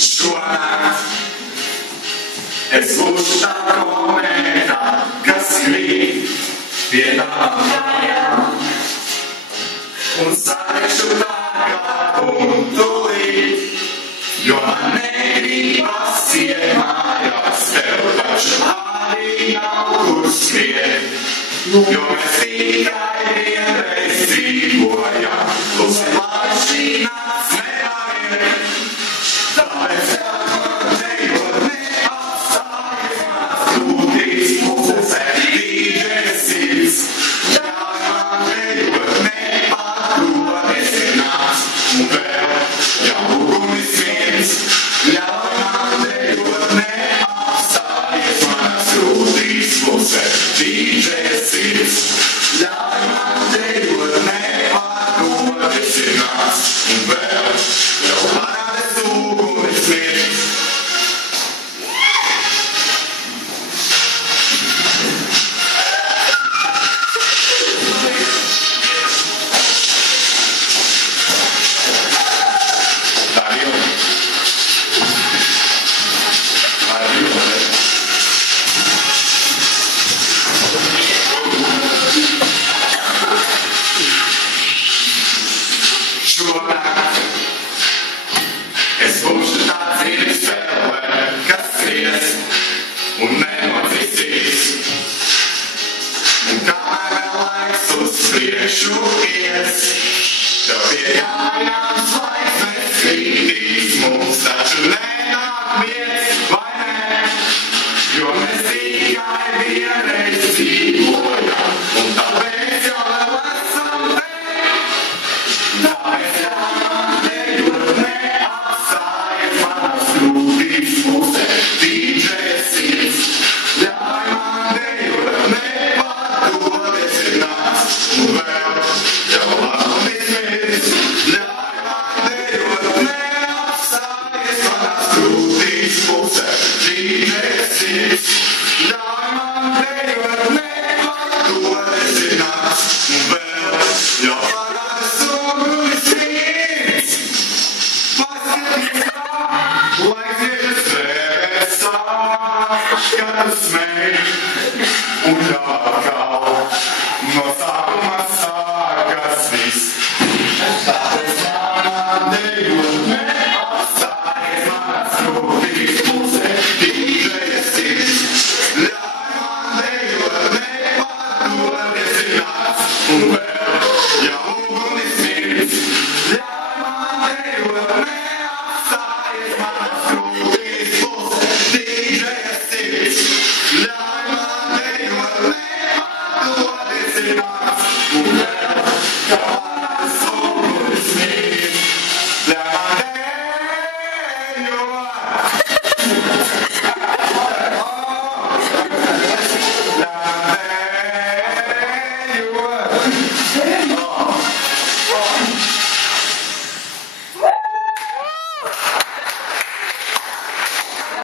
Šonakt es būšu tā komētā, kas krīt pie tām kājām un sākšu tā un tūlīt, jo man negribas iet mājās, tev taču arī nav kur skriet, jo mēs tikai vienreiz dzīvojam, uz mašīnās nevajag. Tāpēc man tejot neapstājas mans grūtīs pulsē, dīdžesis. Ļauj man tejot nepārko nesinās, un vēl jau ugunis viens. Ļauj man tejot neapstājas mans grūtīs pulsē, dīdžesis. Ļauj man tejot nepārko nesinās, un vēl jau parādes ugunis viens. Šonakt es būšu tāds īris spēlē, kas skries un nenocīsīs. Un kamēr vēl laiks uz priekšu ies, tev pie kājām zvaigznes krītīs, mums taču ne